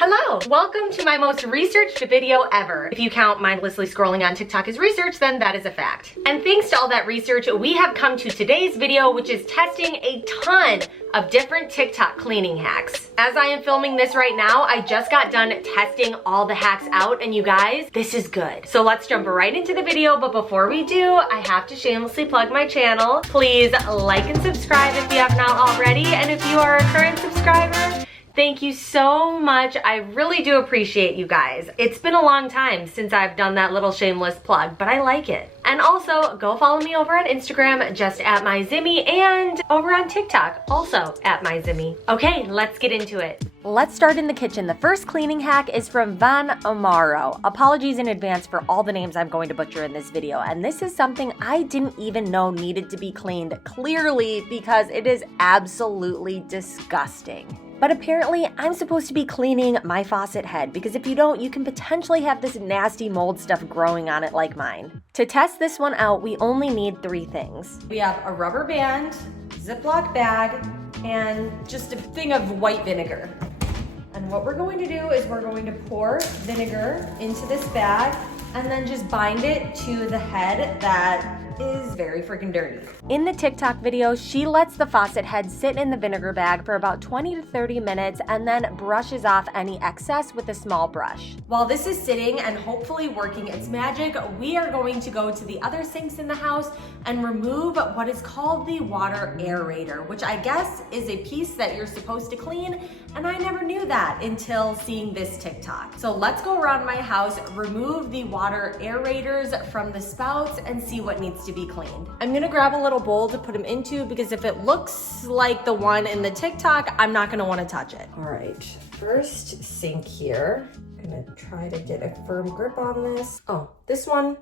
Hello, welcome to my most researched video ever. If you count mindlessly scrolling on TikTok as research, then that is a fact. And thanks to all that research, we have come to today's video, which is testing a ton of different TikTok cleaning hacks. As I am filming this right now, I just got done testing all the hacks out, and you guys, this is good. So let's jump right into the video, but before we do, I have to shamelessly plug my channel. Please like and subscribe if you have not already, and if you are a current subscriber, thank you so much. I really do appreciate you guys. It's been a long time since I've done that little shameless plug, but I like it. And also, go follow me over on Instagram, just at Mai Zimmy, and over on TikTok, also at Mai Zimmy. Okay, let's get into it. Let's start in the kitchen. The first cleaning hack is from Van Amaro. Apologies in advance for all the names I'm going to butcher in this video. And this is something I didn't even know needed to be cleaned clearly because it is absolutely disgusting. But apparently, I'm supposed to be cleaning my faucet head because if you don't, you can potentially have this nasty mold stuff growing on it like mine. To test this one out, we only need 3 things. We have a rubber band, Ziploc bag, and just a thing of white vinegar. And what we're going to do is we're going to pour vinegar into this bag and then just bind it to the head that is very freaking dirty. In the TikTok video, she lets the faucet head sit in the vinegar bag for about 20 to 30 minutes and then brushes off any excess with a small brush. While this is sitting and hopefully working its magic, we are going to go to the other sinks in the house and remove what is called the water aerator, which I guess is a piece that you're supposed to clean, and I never knew that until seeing this TikTok. So let's go around my house, remove the water aerators from the spouts, and see what needs to be cleaned. I'm gonna grab a little bowl to put them into because if it looks like the one in the TikTok, I'm not gonna wanna touch it. All right, first sink here. I'm gonna try to get a firm grip on this. Oh, this one,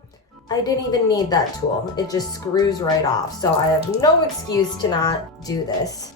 I didn't even need that tool. It just screws right off. So I have no excuse to not do this.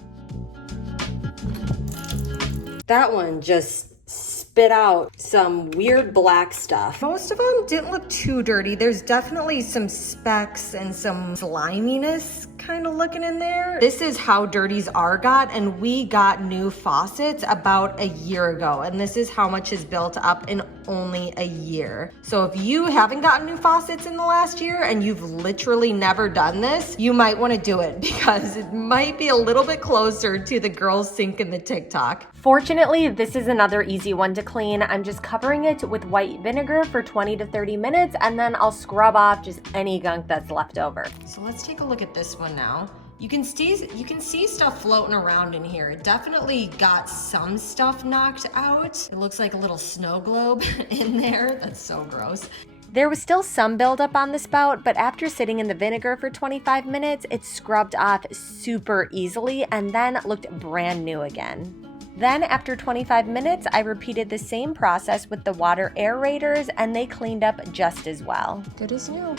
That one just spit out some weird black stuff. Most of them didn't look too dirty. There's definitely some specks and some sliminess kind of looking in there. This is how dirty's our got, and we got new faucets about a year ago, and this is how much is built up in only a year. So if you haven't gotten new faucets in the last year and you've literally never done this, you might want to do it because it might be a little bit closer to the girls' sink in the TikTok. Fortunately, this is another easy one to clean. I'm just covering it with white vinegar for 20 to 30 minutes, and then I'll scrub off just any gunk that's left over. So let's take a look at this one now. You can see stuff floating around in here. It definitely got some stuff knocked out. It looks like a little snow globe in there. That's so gross. There was still some buildup on the spout, but after sitting in the vinegar for 25 minutes, it scrubbed off super easily and then looked brand new again. Then after 25 minutes, I repeated the same process with the water aerators and they cleaned up just as well. Good as new.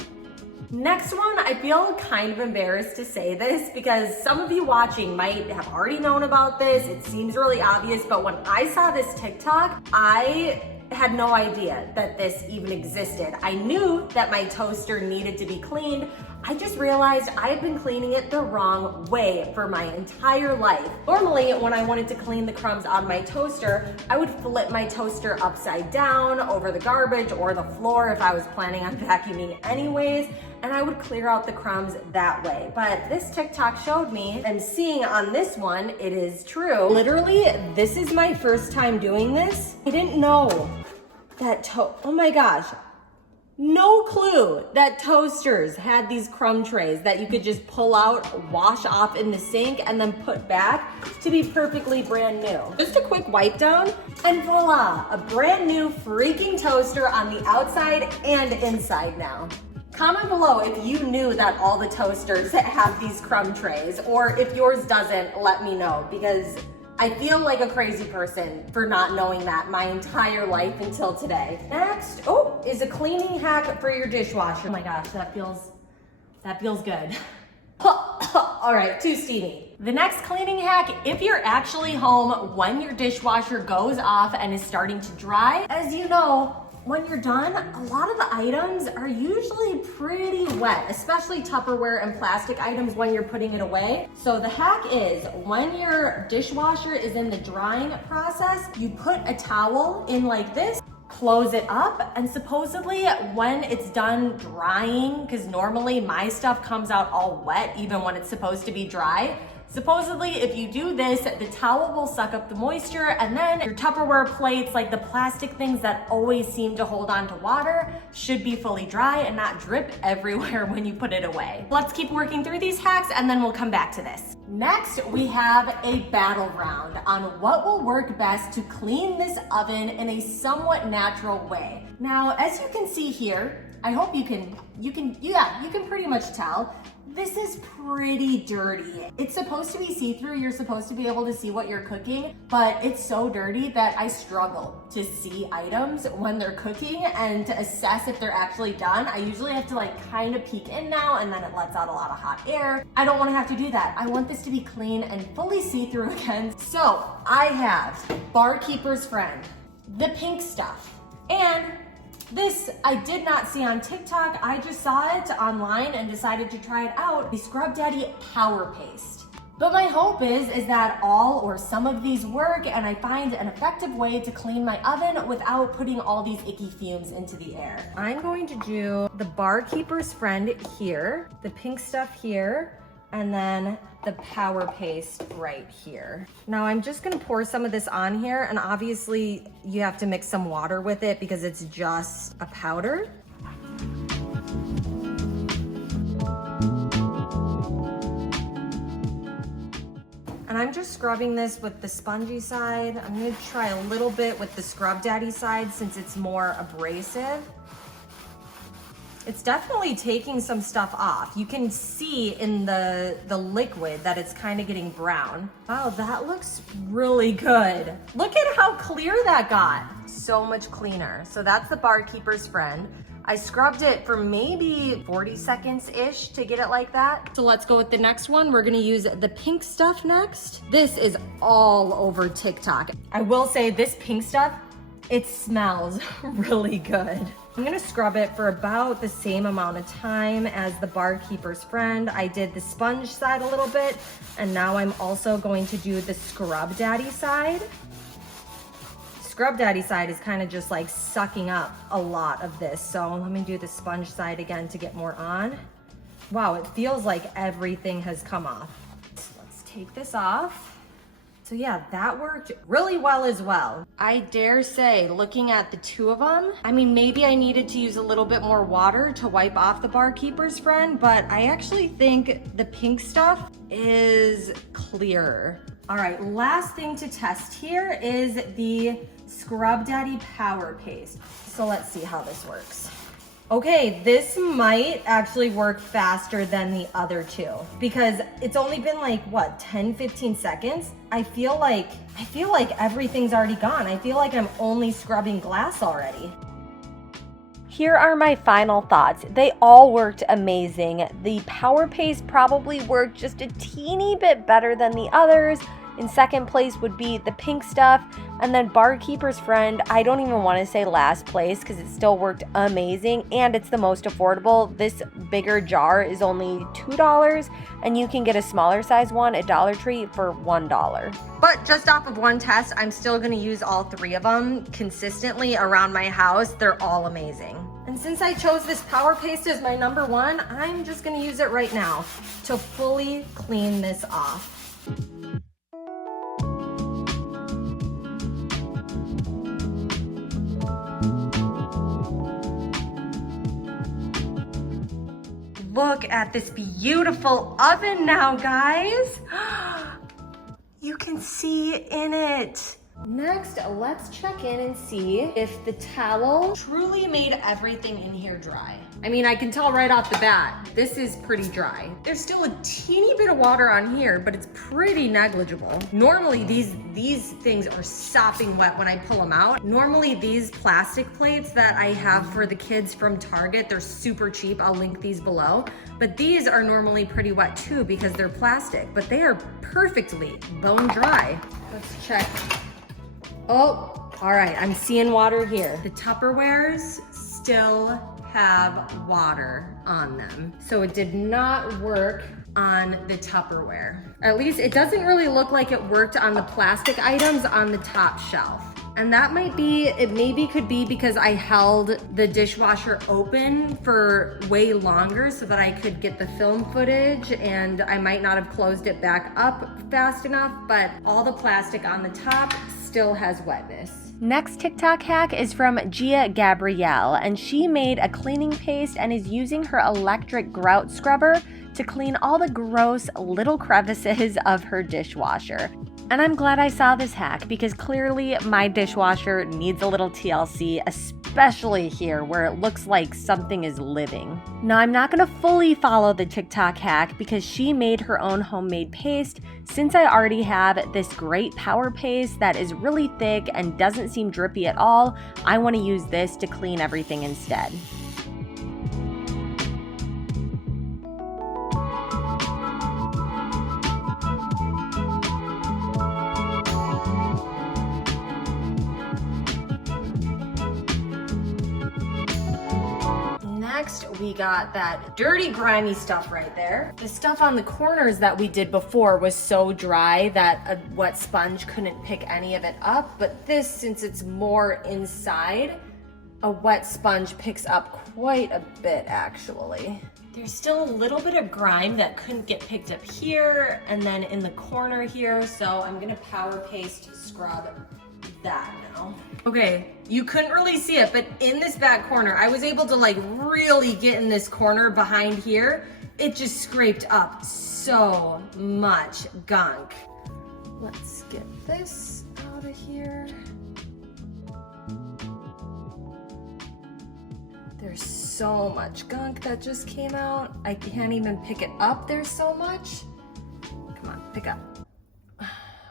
Next one, I feel kind of embarrassed to say this because some of you watching might have already known about this. It seems really obvious, but when I saw this TikTok, I had no idea that this even existed. I knew that my toaster needed to be cleaned. I just realized I had been cleaning it the wrong way for my entire life. Normally, when I wanted to clean the crumbs on my toaster, I would flip my toaster upside down over the garbage or the floor if I was planning on vacuuming anyways, and I would clear out the crumbs that way. But this TikTok showed me, and seeing on this one, it is true. Literally, this is my first time doing this. I didn't know that oh my gosh. No clue that toasters had these crumb trays that you could just pull out, wash off in the sink, and then put back to be perfectly brand new. Just a quick wipe down, and voila, a brand new freaking toaster on the outside and inside now. Comment below if you knew that all the toasters have these crumb trays, or if yours doesn't, let me know, because I feel like a crazy person for not knowing that my entire life until today. Next, is a cleaning hack for your dishwasher. Oh my gosh, that feels good. All right, too steamy. The next cleaning hack, if you're actually home when your dishwasher goes off and is starting to dry, as you know, when you're done, a lot of the items are usually pretty wet, especially Tupperware and plastic items when you're putting it away. So the hack is when your dishwasher is in the drying process, you put a towel in like this, close it up, and supposedly when it's done drying, because normally my stuff comes out all wet even when it's supposed to be dry, supposedly, if you do this, the towel will suck up the moisture, and then your Tupperware plates, like the plastic things that always seem to hold on to water, should be fully dry and not drip everywhere when you put it away. Let's keep working through these hacks and then we'll come back to this. Next, we have a battleground on what will work best to clean this oven in a somewhat natural way. Now, as you can see here, I hope you can pretty much tell, this is pretty dirty. It's supposed to be see-through, you're supposed to be able to see what you're cooking, but it's so dirty that I struggle to see items when they're cooking and to assess if they're actually done. I usually have to like kind of peek in now and then it lets out a lot of hot air. I don't want to have to do that. I want this to be clean and fully see-through again. So I have Barkeeper's Friend, the pink stuff, and this I did not see on TikTok. I just saw it online and decided to try it out. The Scrub Daddy Power Paste. But my hope is that all or some of these work and I find an effective way to clean my oven without putting all these icky fumes into the air. I'm going to do the Barkeeper's Friend here, the pink stuff here, and then the power paste right here. Now I'm just gonna pour some of this on here, and obviously you have to mix some water with it because it's just a powder. And I'm just scrubbing this with the spongy side. I'm gonna try a little bit with the Scrub Daddy side since it's more abrasive. It's definitely taking some stuff off. You can see in the liquid that it's kind of getting brown. Wow, that looks really good. Look at how clear that got. So much cleaner. So that's the Barkeeper's Friend. I scrubbed it for maybe 40 seconds-ish to get it like that. So let's go with the next one. We're gonna use the pink stuff next. This is all over TikTok. I will say this pink stuff, it smells really good. I'm gonna scrub it for about the same amount of time as the Barkeeper's Friend. I did the sponge side a little bit, and now I'm also going to do the Scrub Daddy side. Scrub Daddy side is kind of just like sucking up a lot of this. So let me do the sponge side again to get more on. Wow, it feels like everything has come off. Let's take this off. So yeah, that worked really well as well. I dare say, looking at the two of them, I mean, maybe I needed to use a little bit more water to wipe off the Barkeeper's Friend, but I actually think the pink stuff is clearer. All right, last thing to test here is the Scrub Daddy Power Paste. So let's see how this works. Okay, this might actually work faster than the other two because it's only been like, what, 10, 15 seconds? I feel like everything's already gone. I feel like I'm only scrubbing glass already. Here are my final thoughts. They all worked amazing. The Power Paste probably worked just a teeny bit better than the others. In second place would be the pink stuff, and then Barkeeper's Friend, I don't even want to say last place because it still worked amazing and it's the most affordable. This bigger jar is only $2 and you can get a smaller size one at Dollar Tree for $1. But just off of one test, I'm still going to use all three of them consistently around my house. They're all amazing. And since I chose this Power Paste as my number one, I'm just going to use it right now to fully clean this off. Look at this beautiful oven now, guys. You can see in it. Next, let's check in and see if the towel truly made everything in here dry. I mean, I can tell right off the bat, this is pretty dry. There's still a teeny bit of water on here, but it's pretty negligible. Normally, these things are sopping wet when I pull them out. Normally, these plastic plates that I have for the kids from Target, they're super cheap. I'll link these below. But these are normally pretty wet too because they're plastic, but they are perfectly bone dry. Let's check. Oh, All right, I'm seeing water here. The Tupperwares still have water on them. So it did not work on the Tupperware. Or at least it doesn't really look like it worked on the plastic items on the top shelf. And that might be, it maybe could be because I held the dishwasher open for way longer so that I could get the film footage, and I might not have closed it back up fast enough, but all the plastic on the top still has wetness. Next TikTok hack is from Gia Gabrielle, and she made a cleaning paste and is using her electric grout scrubber to clean all the gross little crevices of her dishwasher. And I'm glad I saw this hack because clearly my dishwasher needs a little TLC, especially here where it looks like something is living. Now, I'm not going to fully follow the TikTok hack because she made her own homemade paste. Since I already have this great power paste that is really thick and doesn't seem drippy at all, I want to use this to clean everything instead. Next, we got that dirty, grimy stuff right there. The stuff on the corners that we did before was so dry that a wet sponge couldn't pick any of it up. But this, since it's more inside, a wet sponge picks up quite a bit actually. There's still a little bit of grime that couldn't get picked up here and then in the corner here. So I'm gonna power paste scrub that now. Okay, you couldn't really see it, but in this back corner, I was able to like really get in this corner behind here. It just scraped up so much gunk. Let's get this out of here. There's so much gunk that just came out. I can't even pick it up. There's so much. Come on, pick up.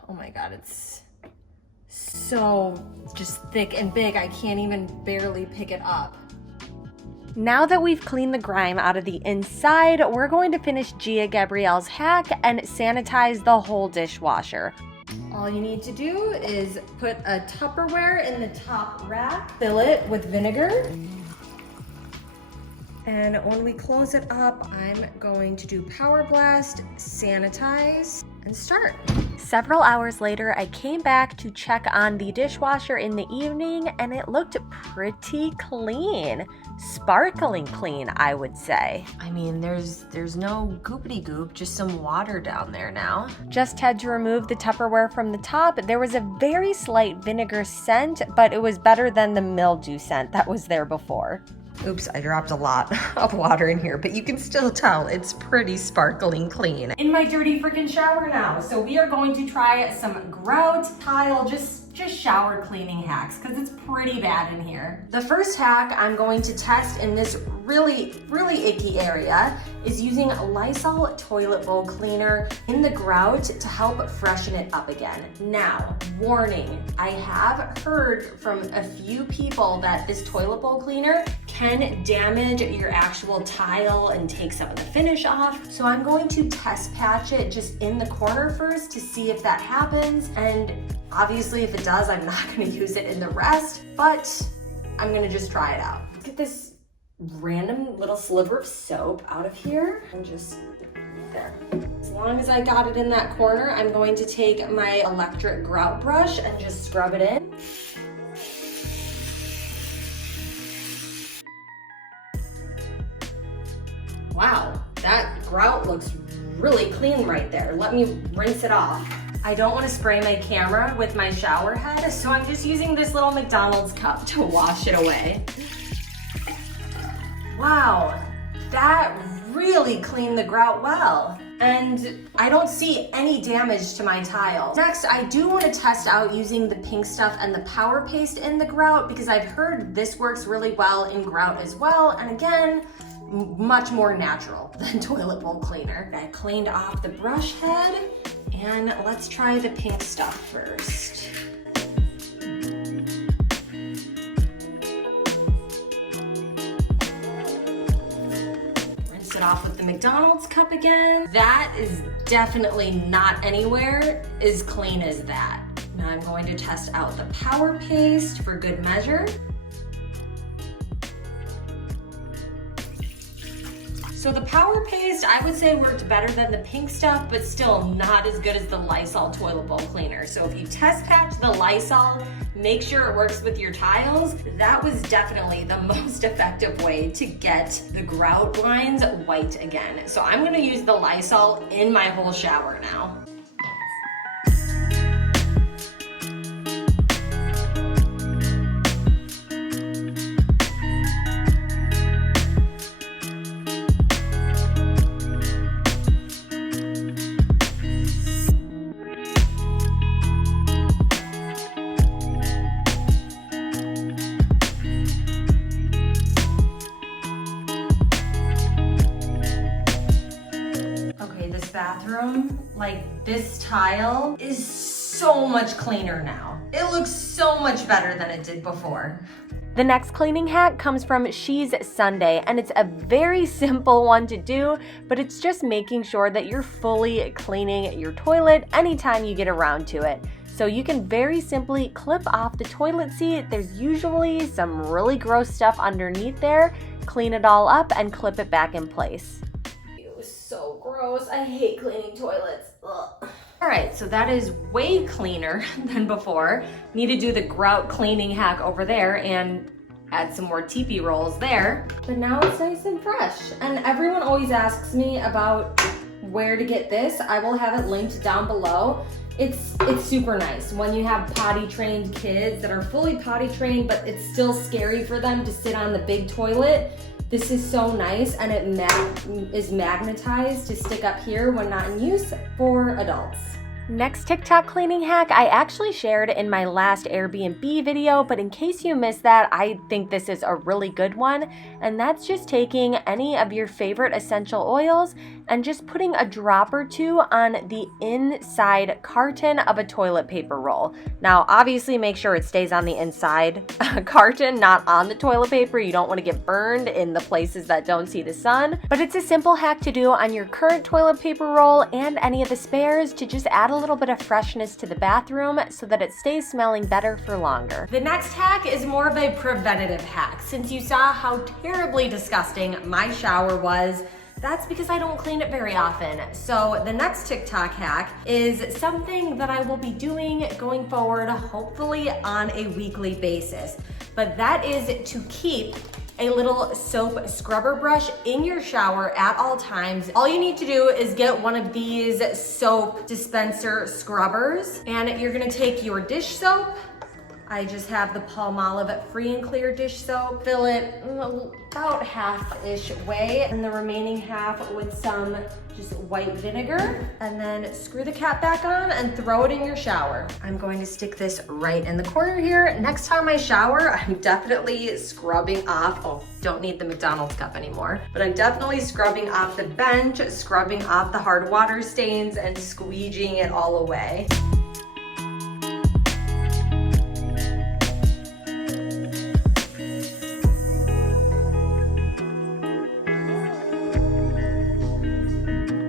Oh my God, it's so just thick and big. I can't even barely pick it up. Now that we've cleaned the grime out of the inside, we're going to finish Gia Gabrielle's hack and sanitize the whole dishwasher. All you need to do is put a Tupperware in the top rack, fill it with vinegar. And when we close it up, I'm going to do Power Blast, sanitize, and start. Several hours later, I came back to check on the dishwasher in the evening and it looked pretty clean. Sparkling clean, I would say. I mean, there's no goopity goop, just some water down there now. Just had to remove the Tupperware from the top. There was a very slight vinegar scent, but it was better than the mildew scent that was there before. Oops, I dropped a lot of water in here, but you can still tell it's pretty sparkling clean. In my dirty freaking shower now. So we are going to try some grout tile, just shower cleaning hacks, because it's pretty bad in here. The first hack I'm going to test in this really icky area is using Lysol toilet bowl cleaner in the grout to help freshen it up again. Now, warning, I have heard from a few people that this toilet bowl cleaner can damage your actual tile and take some of the finish off. So I'm going to test patch it just in the corner first to see if that happens. And obviously if it does, I'm not gonna use it in the rest, but I'm gonna just try it out. Get this random little sliver of soap out of here and just there. As long as I got it in that corner, I'm going to take my electric grout brush and just scrub it in. Wow, that grout looks really clean right there. Let me rinse it off. I don't want to spray my camera with my shower head, so I'm just using this little McDonald's cup to wash it away. Wow, that really cleaned the grout well. And I don't see any damage to my tile. Next, I do want to test out using the pink stuff and the power paste in the grout because I've heard this works really well in grout as well. And again, much more natural than toilet bowl cleaner. I cleaned off the brush head and let's try the pink stuff first. Rinse it off with the McDonald's cup again. That is definitely not anywhere as clean as that. Now I'm going to test out the Power Paste for good measure. So the Power Paste, I would say worked better than the pink stuff, but still not as good as the Lysol toilet bowl cleaner. So if you test patch the Lysol, make sure it works with your tiles. That was definitely the most effective way to get the grout lines white again. So I'm gonna use the Lysol in my whole shower now. Bathroom, like this tile is so much cleaner now. It looks so much better than it did before. The next cleaning hack comes from She's Sunday, and it's a very simple one to do, but it's just making sure that you're fully cleaning your toilet anytime you get around to it. So you can very simply clip off the toilet seat. There's usually some really gross stuff underneath there. Clean it all up and clip it back in place. So gross. I hate cleaning toilets. Ugh. All right, so that is way cleaner than before. Need to do the grout cleaning hack over there and add some more teepee rolls there. But now it's nice and fresh. And everyone always asks me about where to get this. I will have it linked down below. It's super nice when you have potty trained kids that are fully potty trained, but it's still scary for them to sit on the big toilet. This is so nice, and it is magnetized to stick up here when not in use for adults. Next TikTok cleaning hack I actually shared in my last Airbnb video, but in case you missed that, I think this is a really good one, and that's just taking any of your favorite essential oils and just putting a drop or two on the inside carton of a toilet paper roll. Now, obviously make sure it stays on the inside carton, not on the toilet paper. You don't want to get burned in the places that don't see the sun, but it's a simple hack to do on your current toilet paper roll and any of the spares to just add a little bit of freshness to the bathroom so that it stays smelling better for longer. The next hack is more of a preventative hack. Since you saw how terribly disgusting my shower was, that's because I don't clean it very often. So the next TikTok hack is something that I will be doing going forward, hopefully on a weekly basis. But that is to keep a little soap scrubber brush in your shower at all times. All you need to do is get one of these soap dispenser scrubbers, and you're gonna take your dish soap. I just have the Palmolive Free and Clear dish soap. Fill it about half-ish way, and the remaining half with some just white vinegar, and then screw the cap back on and throw it in your shower. I'm going to stick this right in the corner here. Next time I shower, I'm definitely scrubbing off, don't need the McDonald's cup anymore, but I'm definitely scrubbing off the bench, scrubbing off the hard water stains, and squeegeeing it all away.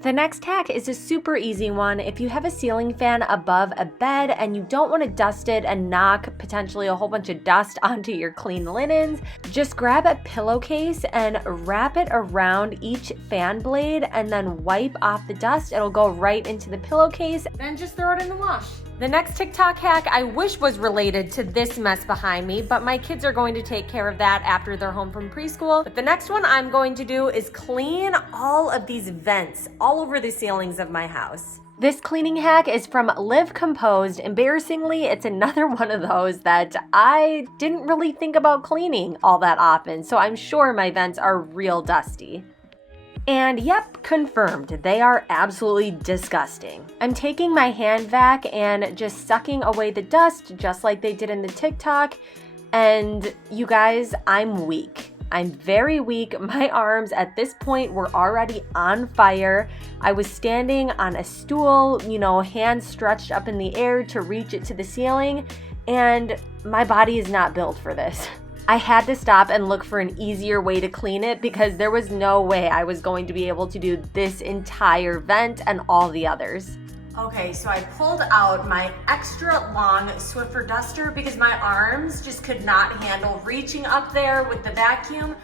The next hack is a super easy one. If you have a ceiling fan above a bed and you don't want to dust it and knock potentially a whole bunch of dust onto your clean linens, just grab a pillowcase and wrap it around each fan blade and then wipe off the dust. It'll go right into the pillowcase, then just throw it in the wash. The next TikTok hack I wish was related to this mess behind me, but my kids are going to take care of that after they're home from preschool. But the next one I'm going to do is clean all of these vents all over the ceilings of my house. This cleaning hack is from Live Composed. Embarrassingly, it's another one of those that I didn't really think about cleaning all that often, so I'm sure my vents are real dusty. And yep, confirmed, they are absolutely disgusting. I'm taking my hand vac and just sucking away the dust just like they did in the TikTok, and you guys, I'm weak. I'm very weak. My arms at this point were already on fire. I was standing on a stool, hands stretched up in the air to reach it to the ceiling, and my body is not built for this. I had to stop and look for an easier way to clean it because there was no way I was going to be able to do this entire vent and all the others. Okay, so I pulled out my extra long Swiffer duster because my arms just could not handle reaching up there with the vacuum.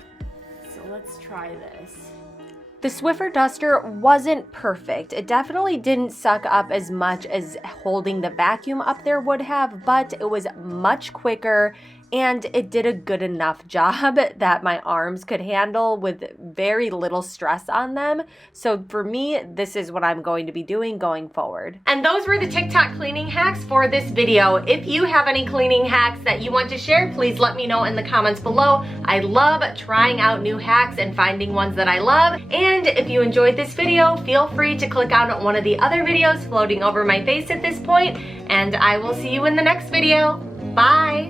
So let's try this. The Swiffer duster wasn't perfect. It definitely didn't suck up as much as holding the vacuum up there would have, but it was much quicker and it did a good enough job that my arms could handle with very little stress on them. So for me, this is what I'm going to be doing going forward. And those were the TikTok cleaning hacks for this video. If you have any cleaning hacks that you want to share, please let me know in the comments below. I love trying out new hacks and finding ones that I love. And if you enjoyed this video, feel free to click on one of the other videos floating over my face at this point, and I will see you in the next video. Bye!